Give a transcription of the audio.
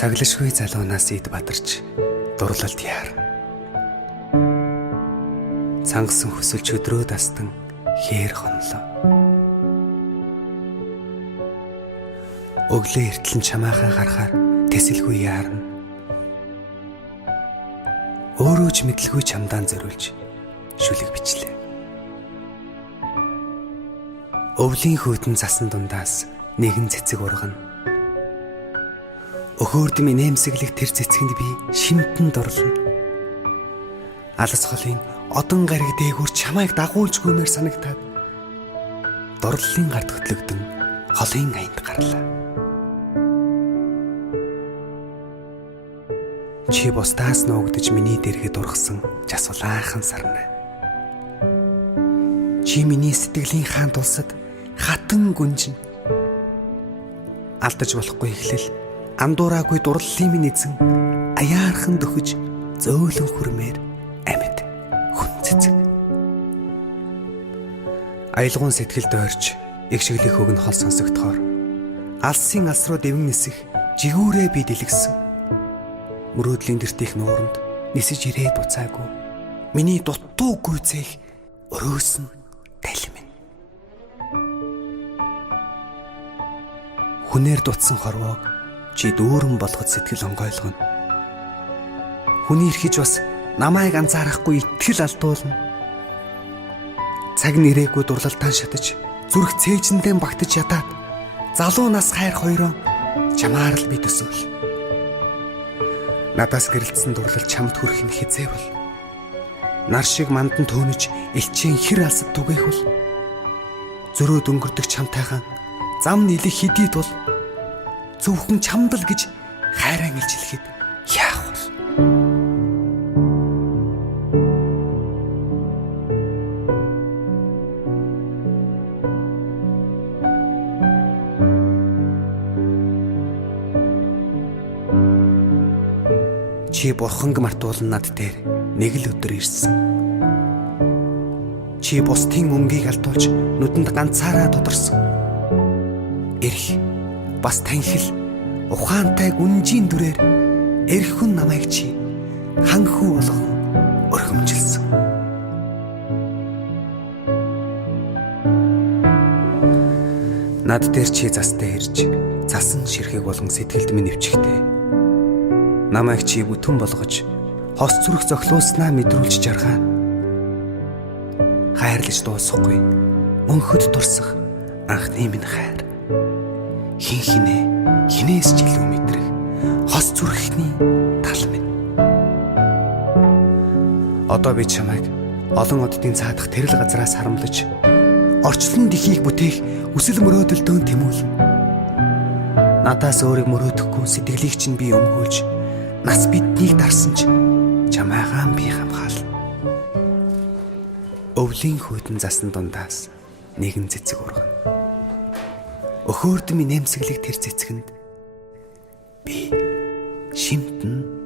Цаглашгүй залуунаас ид бадарч дурлалт яар. Цангасан хөсөлж өдрөө дастан хээр хонлоо. Өглөө эртлэн чамаахан харахаар тэсэлгүй яарна. Өөрөө ч мэдлгүй чамдаан зориулж шүлэг бичлээ. Өвлийн хүйтэн засан дундаас нэгэн цэцэг ургана. Өхөөрдөм инээмсэглэх тэр цэцгэнд би шимтэн дурлана. Алс холын одон гариг дээгүүр чамайг дагуулж гүмээр санагтаад дурлалын гарт хөтлөгдөн холын аянд гарлаа. Чи бусдаас нуугдж миний дэргэд ургасан жасулаахан сарна. Чи миний сэтгэлийн хаант улсад хатан гүнжин. Алдаж болохгүй эхлэл андуураагүй дурлалын минь эзэн аяархан дөхөж зөөлөн хүрмээр амьд хүн цэцэг. Аялгуун сэтгэлд ойрч их шиглэх хөг нь хол сонсогдохоор алсын алс руу дэвэн нисэх жигүүрээ би дэлгэсэн. Мөрөөдлийн дэртих нууранд нисэж ирээд буцаагүй. Миний дутуу гүйцээх өрөөсөн таль минь. Хүнээр дутсан хорвоог чи дүүрэн болгож сэтгэл онгойлгоно. Хүний эрхэж бас намайг анзаарахгүй итгэл алдуулна. Цаг нэрээгүй дурлалтаа шатаж зүрх цээжэндээ багтаж ядаад залуу нас хайр хоёроо чамаар л би төсөөл. Надаас гэрэлтсэн дурлал чамд хүрэх нь хизээ бол. Нар шиг мандан төөнөж элчийн хэр алсад түгээх бол. Зөрөө дөнгөрдөг чамтайхан зам нийлэх хидийд бол зөвхөн чамд л гэж хайран илжлэхэд яах вэ? Чи бурханг мартуулна над дээр нэг л өдөр ирсэн. Чи бусдын өнгийг алдуулж нүдэнд ганцаараа тодорсон. Эрх бас танхил ухаантай гүнжийн дүрээр эрхэн намайг чи ханхүү болгон өргөмжилсөн. Над дээр чи застаа ирж засан ширхэг болгон сэтгэлд минь нэвчихтэй. Намайг чи бүтэн болгож хос зүрх зохилуулснаа мэдрүүлж жаргаа. Хайрлаж дуусахгүй өнхөд дурсах анхны минь хайр. Хинээс ч илүү мэдрэх хос зүрхний тал минь. Одоо би чамайг олон оддын цаадах тэрэл газраас харамлаж орчлон дихийг бүтээх үсэл мөрөөдөлтөөн тэмүүлэн. Надаас өөрийг мөрөөдөхгүй сэтгэлийг чинь би өмгөөлж нас биднийг дарсан ч чамайгаа би хамгаална. Өвлийн хүйтэн засан дундаас нэгэн цэцэг ургана. Өхөөрдөм инээмсэглэх тэр цэцгэнд би шимтэн